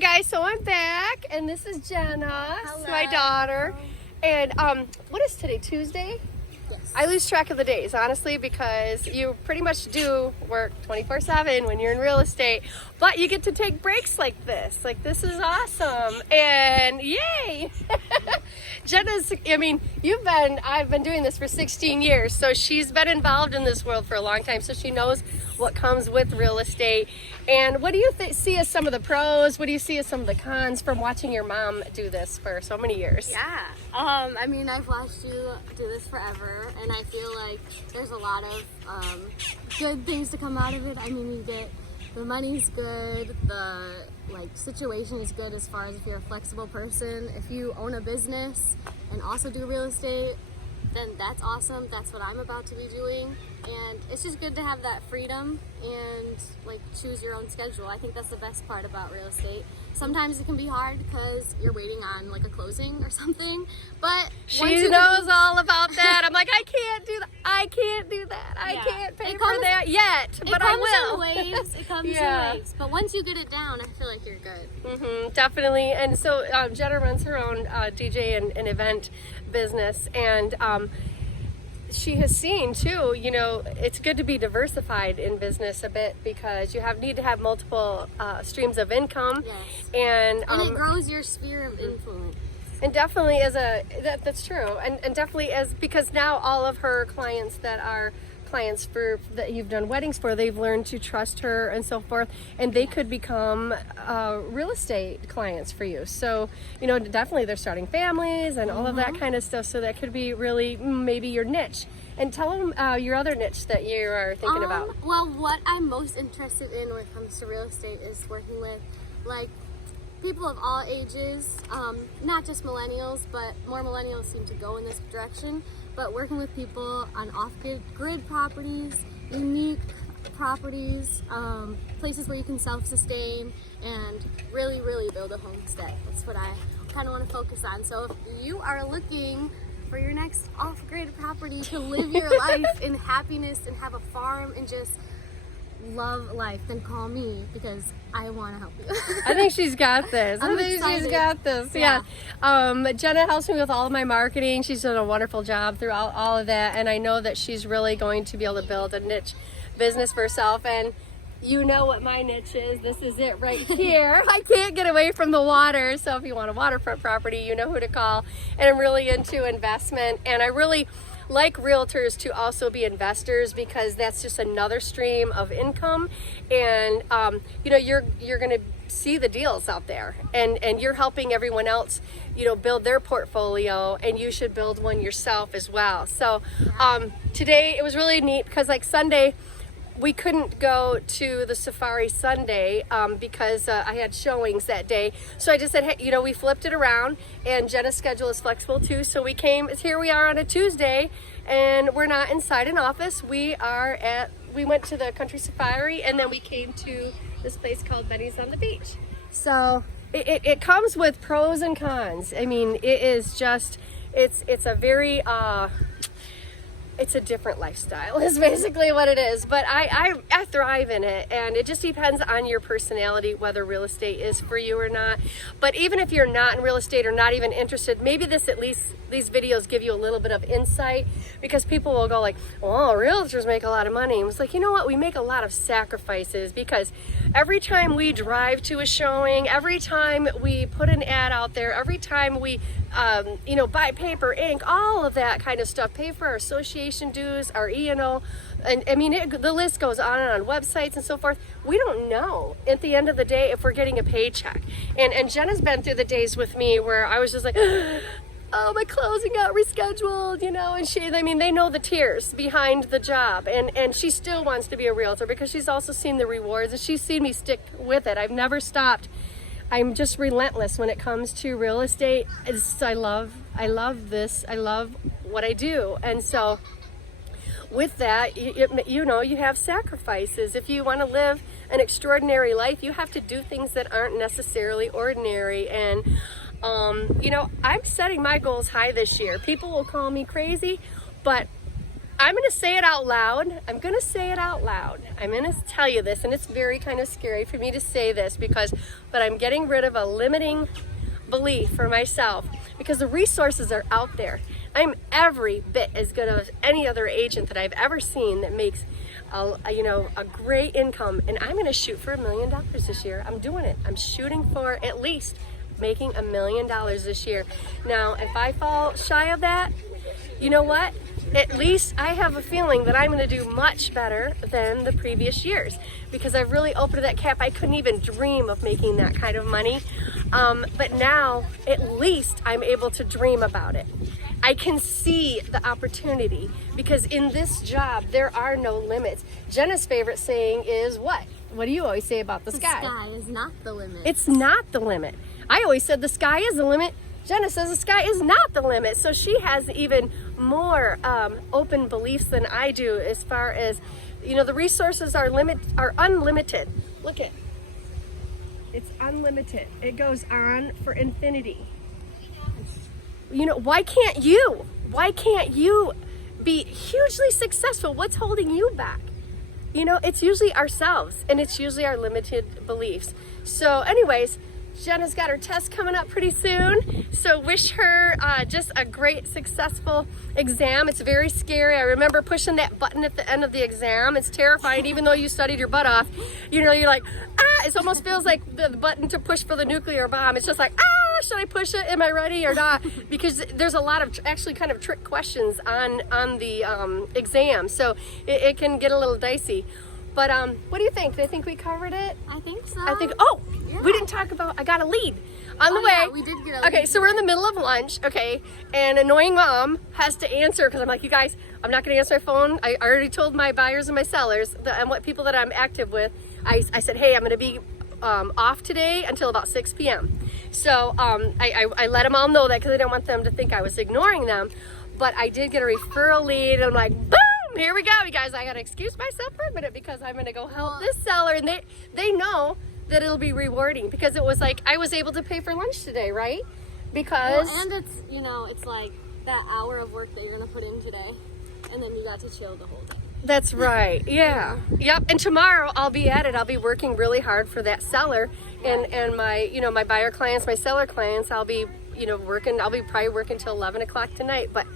Guys, so I'm back, and this is Jenna, Hello. my daughter. And what is today? Tuesday? Yes. I lose track of the days, honestly, because you pretty much do work 24/7 when you're in real estate, but you get to take breaks like this. Like, this is awesome, and yay! Jenna's, I've been doing this for 16 years, so she's been involved in this world for a long time, so she knows what comes with real estate. And what do you see as some of the pros? What do you see as some of the cons from watching your mom do this for so many years? Yeah. I've watched you do this forever, and I feel like there's a lot of good things to come out of it. The money's good, the situation is good as far as if you're a flexible person. If you own a business and also do real estate, then that's awesome. That's what I'm about to be doing. And it's just good to have that freedom and choose your own schedule. I think that's the best part about real estate. Sometimes it can be hard because you're waiting on a closing or something, but she knows all about that. I'm like, I can't do that. I can't do that. I can't pay for that yet, but I will. It comes in waves. But once you get it down, I feel like you're good. Definitely. And so Jenna runs her own DJ and event business, and she has seen too, it's good to be diversified in business a bit because you need to have multiple streams of income. Yes. And it grows your sphere of influence. And definitely that's true. And definitely because now all of her clients that are clients that you've done weddings for, they've learned to trust her and so forth, and they could become real estate clients for you. So definitely they're starting families and all of that kind of stuff, so that could be really maybe your niche. And tell them your other niche that you are thinking about. Well, what I'm most interested in when it comes to real estate is working with people of all ages, not just millennials, but more millennials seem to go in this direction, but working with people on off-grid properties, unique properties, places where you can self-sustain and really, really build a homestead. That's what I kind of want to focus on. So if you are looking for your next off-grid property to live your life in happiness and have a farm and just love life, then call me because I want to help you. I think she's got this. She's got this. Yeah. Jenna helps me with all of my marketing. She's done a wonderful job throughout all of that, and I know that she's really going to be able to build a niche business for herself. And you know what my niche is. This is it right here. I can't get away from the water, so if you want a waterfront property, you know who to call. And I'm really into investment, and I really like realtors to also be investors because that's just another stream of income. And you're going to see the deals out there, and you're helping everyone else build their portfolio, and you should build one yourself as well. So today it was really neat because Sunday we couldn't go to the Safari Sunday because I had showings that day. So I just said, hey, we flipped it around, and Jenna's schedule is flexible too. So here we are on a Tuesday, and we're not inside an office. We went to the Country Safari, and then we came to this place called Benny's on the Beach. So it comes with pros and cons. I mean, it is just, it's a very, it's a different lifestyle is basically what it is, but I thrive in it, and it just depends on your personality whether real estate is for you or not. But even if you're not in real estate or not even interested, maybe these videos give you a little bit of insight, because people will go oh, realtors make a lot of money. And it's you know what, we make a lot of sacrifices, because every time we drive to a showing, every time we put an ad out there, every time we buy paper, ink, all of that kind of stuff, pay for our association dues, our E&O, and the list goes on and on, websites and so forth. We don't know at the end of the day if we're getting a paycheck. And Jenna's been through the days with me where I was just oh, my closing got rescheduled, and they know the tears behind the job, and she still wants to be a realtor because she's also seen the rewards, and she's seen me stick with it. I've never stopped. I'm just relentless when it comes to real estate. I love this. I love what I do. And so with that, you have sacrifices. If you want to live an extraordinary life, you have to do things that aren't necessarily ordinary. And I'm setting my goals high this year. People will call me crazy, but I'm going to say it out loud. I'm going to say it out loud. I'm going to tell you this, and it's very kind of scary for me to say this but I'm getting rid of a limiting belief for myself because the resources are out there. I'm every bit as good as any other agent that I've ever seen that makes a great income, and I'm going to shoot for $1 million this year. I'm doing it. I'm shooting for at least making $1 million this year. Now, if I fall shy of that, you know what? At least I have a feeling that I'm going to do much better than the previous years because I've really opened that cap. I couldn't even dream of making that kind of money. But now, at least I'm able to dream about it. I can see the opportunity because in this job, there are no limits. Jenna's favorite saying is what? What do you always say about the sky? The sky is not the limit. It's not the limit. I always said the sky is the limit. Jenna says the sky is not the limit. So she has even more open beliefs than I do as far as, the resources are unlimited. Look at, it's unlimited. It goes on for infinity. Why can't you? Why can't you be hugely successful? What's holding you back? It's usually ourselves, and it's usually our limited beliefs. So anyways, Jenna's got her test coming up pretty soon, so wish her just a great, successful exam. It's very scary. I remember pushing that button at the end of the exam. It's terrifying, even though you studied your butt off. You're like, it almost feels like the button to push for the nuclear bomb. It's just like, should I push it? Am I ready or not? Because there's a lot of actually kind of trick questions on the exam, so it can get a little dicey. But what do you think? Do you think we covered it? I think so. Yeah. We didn't talk about, I got a lead on the way. Yeah, we did get a lead. Okay, so we're in the middle of lunch, okay, and annoying mom has to answer because I'm like, you guys, I'm not going to answer my phone. I already told my buyers and my sellers and what people that I'm active with, I said, hey, I'm going to be off today until about 6 p.m. So I let them all know that because I didn't want them to think I was ignoring them. But I did get a referral lead, and I'm like, boom! Here we go, you guys. I gotta excuse myself for a minute because I'm gonna go help this seller, and they know that it'll be rewarding because it was like I was able to pay for lunch today, right? Because and it's it's like that hour of work that you're gonna put in today, and then you got to chill the whole day. That's right. Yeah. Yep. And tomorrow I'll be at it. I'll be working really hard for that seller and my my buyer clients, my seller clients. I'll be working. I'll be probably working till 11 o'clock tonight. But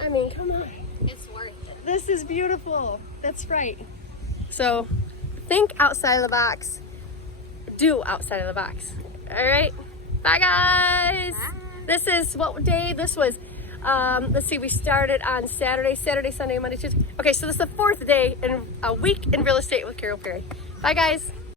I mean, come on. It's worth it. This is beautiful. That's right. So think outside of the box. Do outside of the box. All right. Bye, guys. Bye. This is what day? This was, let's see, we started on Saturday, Sunday, Monday, Tuesday. Okay, so this is the 4th day in a week in real estate with Carol Perry. Bye, guys.